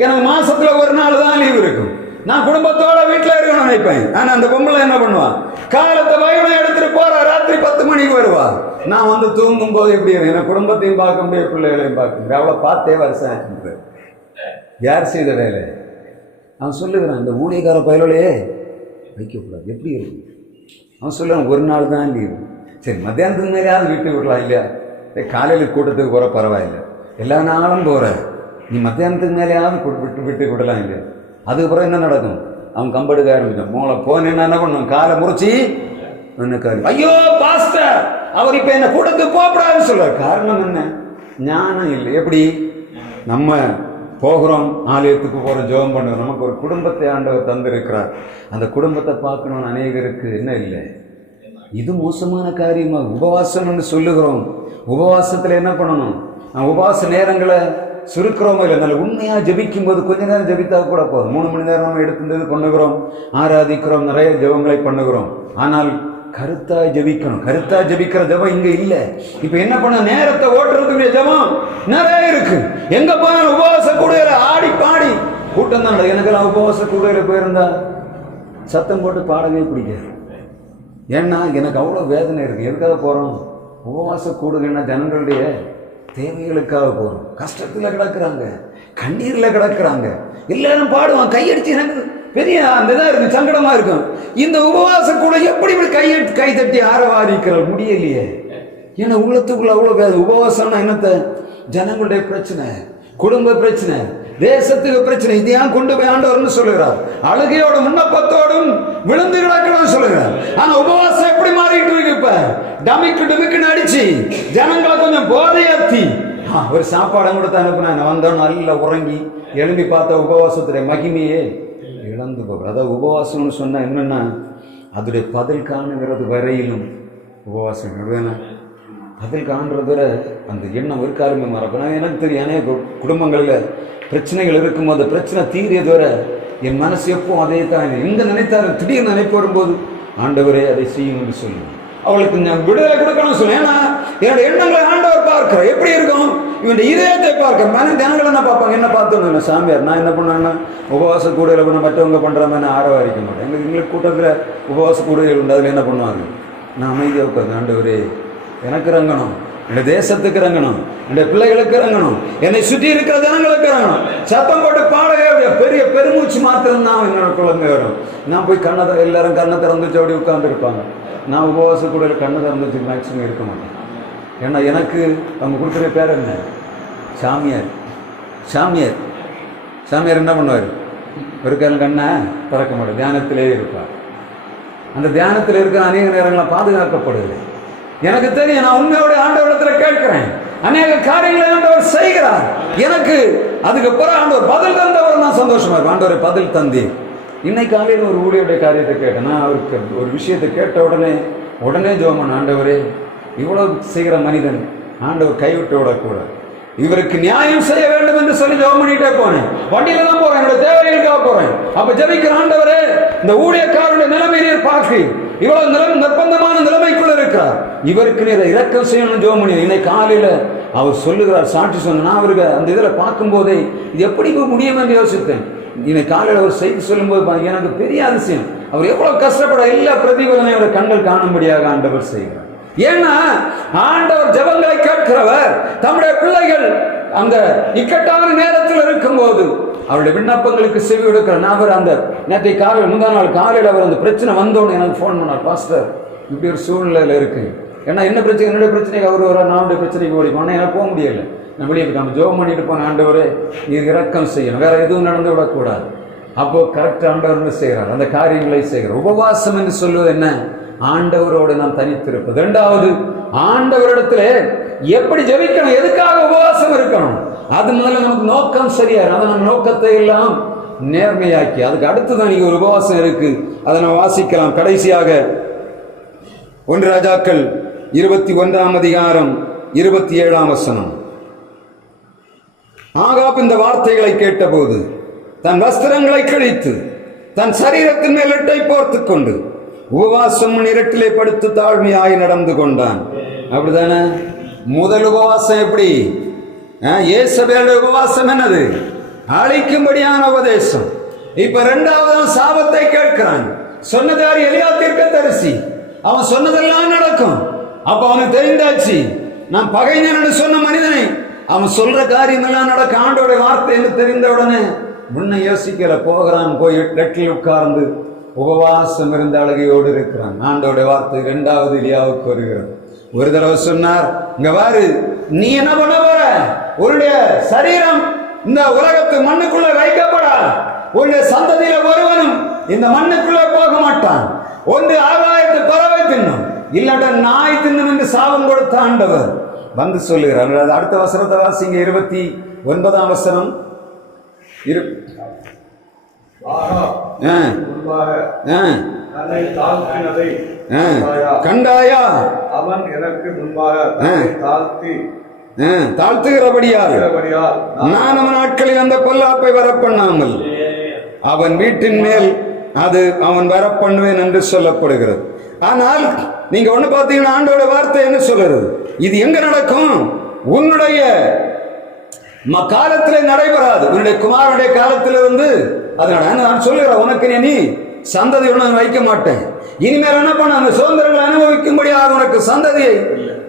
எனக்கு மாசத்துல ஒரு நாள் தான் லீவ் இருக்கும், நான் குடும்பத்தோட வீட்டில் இருக்கணும்னு நினைப்பேன். ஆனா அந்த பொம்பளை என்ன பண்ணுவான்? காலத்தை வயலை எடுத்துட்டு போறா, ராத்திரி 10 மணிக்கு வருவா. நான் வந்து தூங்கும் போது எப்படி எனக்கு குடும்பத்தையும் பார்க்க முடியும், பிள்ளைகளையும் பார்க்க முடியும். அவளை பார்த்தே வருஷம் ஆச்சு. யார் செய்த வேலை? அவன் சொல்லுகிறான், இந்த ஊழியக்கார பயலோலையே வைக்கக்கூடாது. எப்படி இருக்கு? அவன் சொல்லுவான், ஒரு நாள் தான் லீவு. சரி, மத்தியானத்துக்கு மேலேயாவது வீட்டுக்கு விடலாம் இல்லையா? காலையில் கூட்டத்துக்கு போகிற பரவாயில்ல, எல்லா நாளும் போகிற, நீ மத்தியானத்துக்கு மேலேயாவது விட்டு விடலாம் இல்லையா? அதுக்கப்புறம் என்ன நடக்கும்? அவன் கம்பெடுக்க ஆரம்பிச்சான். மூளை போனேன்னா என்ன பண்ணுவான்? காலை முறிச்சி ஐயோ பாஸ்டர் அவர் இப்ப என்ன கூட்டத்துக்கு போகக்கூடாதுன்னு சொல்றாரு. காரணம் என்ன? ஞானம் இல்லை. எப்படி? நம்ம போகிறோம், ஆலயத்துக்கு போகிறோம், ஜெபம் பண்ணுறோம். நமக்கு ஒரு குடும்பத்தை ஆண்டவர் தந்திருக்கிறார். அந்த குடும்பத்தை பார்க்கணும்னு அநேகருக்கு என்ன இல்லை, இது மோசமான காரியமா? உபவாசம்னு சொல்லுகிறோம். உபவாசத்தில் என்ன பண்ணணும்? உபவாச நேரங்களை சுருக்கிறோமோ இல்லை, நல்ல உண்மையாக ஜபிக்கும் போது கொஞ்ச நேரம் ஜபித்தா கூட போதும். 3 மணி நேரம் எடுத்துட்டு பண்ணுகிறோம், ஆராதிக்கிறோம், நிறைய ஜெபங்களை பண்ணுகிறோம். ஆனால் கருத்தாய் ஜபிக்கணும். கருத்தாய் ஜபிக்கிற ஜபம் இங்க இல்லை. இப்ப என்ன பண்ண, நேரத்தை ஓட்டுறதுக்குரிய ஜபம் நிறைய இருக்கு. எங்க போனாலும் உபவாச கூடுதல ஆடி பாடி கூட்டம் தான். எனக்கெல்லாம் உபவாச கூடுதல போயிருந்தா சத்தம் போட்டு பாடவே பிடிக்காது. ஏன்னா எனக்கு அவ்வளோ வேதனை இருக்கு. எதுக்காக போறோம்? உபவாச கூடுகள்னா ஜனங்களுடைய தேவைகளுக்காக போறோம். கஷ்டத்துல கிடக்குறாங்க, கண்ணீர்ல கிடக்குறாங்க. எல்லாரும் பாடுவான், கையடிச்சு எனக்கு பெரிய அந்த இதாக இருக்கு, சங்கடமா இருக்கும். இந்த உபவாச கூட எப்படி கை தட்டி ஆரவாரிக்கிற முடியலையே. ஏன்னா உள்ளத்துக்குள்ள அவ்வளோ வேறு. உபவாசம்னா என்னத்த? ஜனங்களுடைய பிரச்சனை, குடும்ப பிரச்சனை, தேசத்துக்கு பிரச்சனை. இது ஏன் கொண்டு போய் ஆண்டவர்னு சொல்லுகிறார். அழுகையோட முன்னப்பத்தோடும் விழுந்து கிடக்கணும்னு சொல்லுகிறார். ஆனா உபவாசம் எப்படி மாறிட்டு இருக்கு? இப்ப டமிக்கு டுமிக்குன்னு அடிச்சு ஜனங்களை கொஞ்சம் போதையாத்தி ஒரு சாப்பாடை கொடுத்து அனுப்புனா வந்தோம், நல்லா உறங்கி எழும்பி பார்த்த உபவாசத்துடைய மகிமையே இழந்து போகிற. அதாவது உபவாசம்னு சொன்னா என்னன்னா, அதோடைய பதில் காணுங்கிறது வரையிலும் உபவாசம். பதில் காண்றதுல அந்த எண்ணம் ஒரு காரியமே மறப்பேன். எனக்கு தெரியும், அநேக குடும்பங்களில் பிரச்சனைகள் இருக்கும்போது அந்த பிரச்சனை தீரியது வரை என் மனசு எப்போ அதே தான். எங்க நினைத்தாரு திடீர்னு நினைப்பு வரும்போது ஆண்டவரே அதை செய்யணும்னு சொல்லுவேன். அவளுக்கு நான் விடுதலை கொடுக்கணும்னு சொல்லுவேன். ஏன்னா என்னோட எண்ணங்களை ஆண்டவர் பார்க்கிறேன். எப்படி இருக்கும்? இவன் இதயத்தை பார்க்க ஜனங்கள் என்ன பார்ப்பாங்க? என்ன பார்த்தோன்னு சாமியார் நான் என்ன பண்ணேன்னா உபவாச கூடையில் பண்ண மற்றவங்க பண்ணுற மாதிரி நான் ஆரவாரிக்க மாட்டேன். எங்களுக்கு கூட்டத்தில் உபவாச கூடைகள் உண்டு. அதில் என்ன பண்ணுவாங்க? நான் அமைதியாக உட்காந்து ஆண்டவரே எனக்கு இறங்கணும், என் தேசத்துக்கு இறங்கணும், என் பிள்ளைகளுக்கு இறங்கணும், என்னை சுற்றி இருக்கிற ஜனங்களுக்கு இறங்கணும். சத்தம் போட்டு பாடவே பெரிய பெருமூச்சு மாத்திரம் தான் என்னோட குழந்தை வரும். நான் போய் எல்லாரும் கண்ணை திறந்துச்சு அப்படி உட்கார்ந்து இருப்பாங்க. நான் உபவாச கூட கண்ணை திறந்துச்சு மேக்சிமம் இருக்க மாட்டேன். ஏன்னா எனக்கு அவங்க கொடுக்குற பேர் என்ன? சாமியார். சாமியார் சாமியார் என்ன பண்ணுவார்? ஒரு காலம் கண்ணை திறக்க மாட்டேன், தியானத்திலே இருப்பார். அந்த தியானத்தில் இருக்கிற அநேக நேரங்களை பாதுகாக்கப்படுது. எனக்கு தெரியும், நான் உண்மையோட ஆண்டவரிடத்தில் கேட்கிறேன். அநேக காரியங்களை ஆண்டவர் செய்கிறார் எனக்கு. அதுக்கு பிறகு ஆண்டவர் பதில் தந்தவர் நான் சந்தோஷமா இருக்கும். ஆண்டவரை பதில் தந்தி. இன்னைக்கு காலையில் ஒரு ஊழியருடைய காரியத்தை கேட்டேன். நான் அவருக்கு ஒரு விஷயத்தை கேட்ட உடனே ஜெபம், ஆண்டவரே இவ்வளவு செய்கிற மனிதன் ஆண்டவர் கைவிட்டு விடக்கூடாது, இவருக்கு நியாயம் செய்ய வேண்டும் என்று சொல்லி ஜெபம் பண்ணிட்டே போனேன். வண்டியில தான் போறேன், என்னோட தேவைகளுக்காக போறேன். அப்ப ஜெபிக்கிற ஆண்டவரே இந்த ஊழியக்காரருடைய நிலைமையை பார்த்து இவ்வளவு நிர்பந்தமான நிலைமைக்குள்ள இருக்கிறார், இவருக்கு நீர் இரக்கம் செய்யணும் ஜெபம் பண்ணி. இன்னைக்கு காலையில அவர் சொல்லுகிறார், சாட்சி சொன்ன. நான் அவருக்கு அந்த இதுல பார்க்கும் போதே இது எப்படி முடியும் என்று யோசித்தேன். இன்னைக்கு காலையில் அவர் செய்தி சொல்லும் போது எனக்கு பெரிய அதிசயம். அவர் எவ்வளவு கஷ்டப்பட எல்லா பிரதிபலனையோட கண்கள் காணும்படியாக ஆண்டவர் செய்கிறார். ஏன்னா ஆண்டவர் ஜெபங்களை கேட்கிறவர். தம்முடைய பிள்ளைகள் அந்த இக்கட்டான நேரத்தில் இருக்கும் போது அவருடைய விண்ணப்பங்களுக்கு செவி கொடுக்கிறார். அவர் அந்த நேற்றை காலையில் முந்தா நாள் காலையில் அவர் அந்த பிரச்சனை வந்தோன்னு எனக்கு ஃபோன் பண்ணார், பாஸ்டர் இப்படி ஒரு சூழ்நிலையில் இருக்கு. ஏன்னா என்ன பிரச்சனை? என்னுடைய பிரச்சனைக்கு அவர் வர, நானுடைய பிரச்சனைக்கு ஓடி போனேன். எனக்கு போக முடியல. நான் வெளியே நம்ம ஜெபம் பண்ணிட்டு போன, ஆண்டவரே நீர் இரக்கம் செய்யணும், வேற எதுவும் நடந்து விடக்கூடாது. அப்போ கரெக்ட் ஆண்டவர் செய்கிறார், அந்த காரியங்களை செய்கிறார். உபவாசம் என்று சொல்வது என்ன? ஆண்டவரோடு நாம் தனித்திருப்பது. இரண்டாவது, ஆண்டவரிடத்துல எப்படி ஜெபிக்கணும், எதுக்காக உபவாசம் இருக்கணும், அது முதல்ல நமக்கு நோக்கம் சரியா, அதை நம்ம நோக்கத்தை எல்லாம் நேர்மையாக்கி அதுக்கு அடுத்துதான் நீங்க ஒரு உபவாசம் இருக்கு, அதை நம்ம வாசிக்கலாம். கடைசியாக 1 ராஜாக்கள் 21ஆம் அதிகாரம் 27ஆம் வசனம். ஆகாப் இந்த வார்த்தைகளை கேட்டபோது தன் வஸ்திரங்களை கிழித்து தன் சரீரத்தின் மேல் இரட்டை போர்த்துக் கொண்டு உபவாசம் இரட்டிலே படுத்து தாழ்மையாய் நடந்து கொண்டான். அப்படிதானே? முதல் உபவாசம் எப்படி? இயேசபேலுடைய உபவாசம் என்னது? அழிக்கும்படியான உபதேசம். இப்ப இரண்டாவது சாபத்தை கேட்கிறான். சொன்னதாரி எலியா தீர்க்கதரிசி, அவன் சொன்னதெல்லாம் நடக்கும். அப்ப அவனுக்கு தெரிந்தாச்சு, நான் பகைஞன் சொன்ன மனிதனை அவன் சொல்ற காரியம் எல்லாம் நடக்க ஆண்டோட வார்த்தை என்று தெரிந்த உடனே முன்ன யோசிக்கல, போகிறான். போய் இடத்தில் உட்கார்ந்து உபவாசம் இருந்த அழகையோடு இருக்கிறான். ஆண்டோட வார்த்தை 2வது எலியாவுக்கு வருகிறது. ஒரு தடவை சொன்னார், இங்க வாரு, நீ என்ன பண்ண போற? உன்னுடைய சரீரம் இந்த உலகத்து மண்ணுக்குள்ள வைக்கப்படா, உன்னுடைய சந்ததியில ஒருவனும் இந்த மண்ணுக்குள்ள போக மாட்டான். ஒன்று ஆகாயத்து பறவை தின்னும், இல்லாட்ட நாய் தின்னும் என்று சாபம் கொடுத்த ஆண்டவர் வந்து சொல்லுகிறார். அடுத்த வசனத்தை வாசிங்க, 29ஆம் வசனம். இரு கண்டாயா? அவன் எனக்கு முன்பாக தாழ்த்துகிறபடியால் நான் அவன் நாட்களில் அந்த பொல்லாப்பை வரப்பண்ணாமல் அவன் வீட்டின் மேல் அது அவன் வரப்பண்ணுவேன் என்று சொல்லப்படுகிறது. ஆனால் நீங்க ஒண்ணு பார்த்தீங்கன்னா ஆண்டோட வார்த்தை என்ன சொல்றது? இது எங்க நடக்கும்? உன்னுடைய காலத்திலே நடைபெறாது. உன்னுடைய குமாரனுடைய காலத்திலிருந்து அதனால நான் சொல்லுகிறேன், உனக்கு நீ சந்ததி ஒன்று வைக்க மாட்டேன். இனிமேல் என்ன பண்ண, அந்த சுதந்திரங்களை அனுபவிக்கும்படியாக உனக்கு சந்ததியை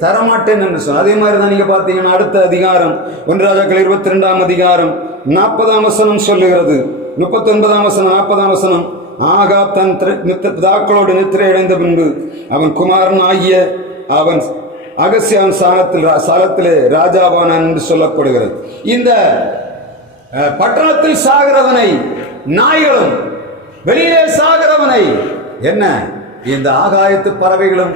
தரமாட்டேன் என்று சொன்ன. அதே மாதிரி தான் நீங்க பார்த்தீங்கன்னா அடுத்த அதிகாரம் 1 ராஜாக்கள் 22ஆம் அதிகாரம் 40ஆம் வசனம் சொல்லுகிறது. 39ஆம் வசனம் 40ஆம் வசனம், ஆகாப் தன் பிதாக்களோடு நித்திரை அடைந்த பின்பு அவன் குமாரன் ஆகிய அவன் அகசியான் சாலத்திலே ராஜாவானான் என்று சொல்லப்படுகிறது. இந்த பட்டணத்தில் சாகிறவனை நாய்களும் வெளியே சாகிறவனை என்ன இந்த ஆகாயத்து பறவைகளும்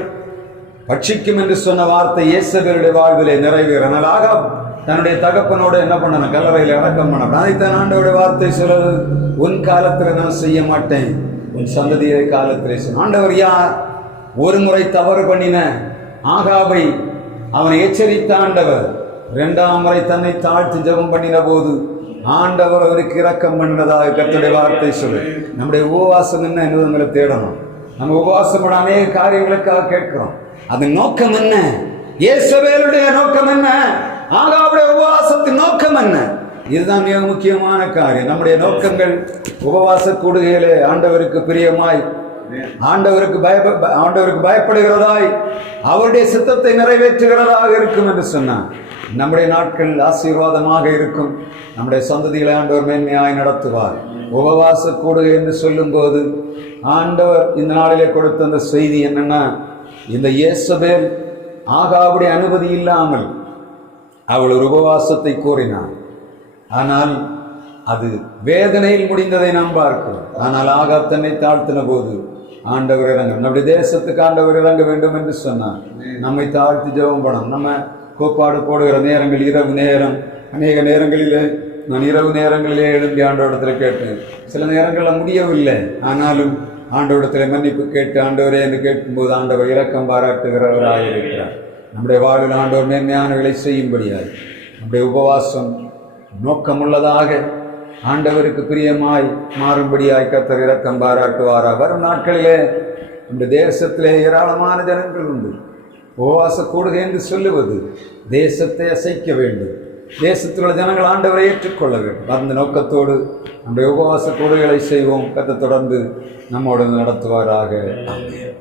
பட்சிக்கும் என்று சொன்ன வார்த்தை இயேசுவினுடைய வாழ்விலே நிறைவேறினால் ஆகாப் தன்னுடைய தகப்பனோடு என்ன பண்ணணும்? கல்லறையில் அடக்கம் பண்ண. அதைத்தான் ஆண்டவருடைய வார்த்தை சொல்றது, உன் காலத்தில் நான் செய்ய மாட்டேன், உன் சந்ததியை காலத்திலே செய்ய. ஆண்டவர் யார்? ஒரு முறை தவறு பண்ணின ஆகாபை அவனை எச்சரித்த ஆண்டவர் 2ஆம் முறை தன்னை தாழ்த்தி ஜெபம் பண்ணின போது ஆண்டவர் அவருக்கு இரக்கம் பண்ணதாக கர்த்தருடைய வார்த்தை சொல்லு. நம்முடைய உபவாசம் என்ன என்பதை தேடணும். நம்ம உபவாசம் அநேக காரியங்களுக்காக கேட்கிறோம். அதன் நோக்கம் என்ன? இயேசுவேலுடைய நோக்கம் என்ன? ஆகாவுடைய உபவாசத்தின் நோக்கம் என்ன? இதுதான் மிக முக்கியமான காரியம். நம்முடைய நோக்கங்கள் உபவாச கூடுகையிலே ஆண்டவருக்கு பிரியமாய், ஆண்டவருக்கு பயப்படுகிறதாய், அவருடைய சித்தத்தை நிறைவேற்றுகிறதாக இருக்கும் என்று சொன்னார். நம்முடைய நாட்கள் ஆசீர்வாதமாக இருக்கும். நம்முடைய சந்ததிகளை ஆண்டவர் மேன்மையாய் நடத்துவார். உபவாச கூடுகை என்று சொல்லும் போது ஆண்டவர் இந்த நாளிலே கொடுத்த அந்த செய்தி என்னன்னா, இந்த இயேசபேல் ஆகாவுடைய அனுமதி இல்லாமல் அவள் ஒரு உபவாசத்தை கோரினாள். ஆனால் அது வேதனையில் முடிந்ததை நாம் பார்க்கிறோம். ஆனால் ஆகாப் தன்னை தாழ்த்தின போது ஆண்டவர் இறங்க, நம்முடைய தேசத்துக்கு ஆண்டவர் இறங்க வேண்டும் என்று சொன்னார். நம்மை தாழ்த்தி ஜெபம் பண்ணணும். நம்ம கோப்பாடு போடுகிற நேரங்கள் இரவு நேரம், அநேக நேரங்களிலே நான் இரவு நேரங்களிலே எழும்பி ஆண்டவரிடத்தில் கேட்டேன். சில நேரங்களில் முடியவில்லை, ஆனாலும் ஆண்டவரிடத்தில் மன்னிப்பு கேட்டு ஆண்டவரே என்று கேட்கும்போது ஆண்டவர் இரக்கம் பாராட்டுகிறவராக இருக்கிறார். நம்முடைய வாழ்வில் ஆண்டவர் மேன்மையானவர்களை செய்யும்படியாய் நம்முடைய உபவாசம் நோக்கமுள்ளதாக ஆண்டவருக்கு பிரியமாய் மாறும்படியாய் கர்த்தர் இரக்கம் பாராட்டுவாரா. வரும் நாட்களிலே நம்முடைய தேசத்திலே ஏராளமான ஜனங்கள் உண்டு. உபவாச கூடுகை என்று சொல்லுவது தேசத்தை அசைக்க வேண்டும். தேசத்தில் உள்ள ஜனங்கள் ஆண்டவரை ஏற்றுக்கொள்ள வேண்டும். அந்த நோக்கத்தோடு நம்முடைய உபவாச கூடுகைகளை செய்வோம். கர்த்தர் தொடர்ந்து நம்மோடு நடத்துவாராக. ஆமென்.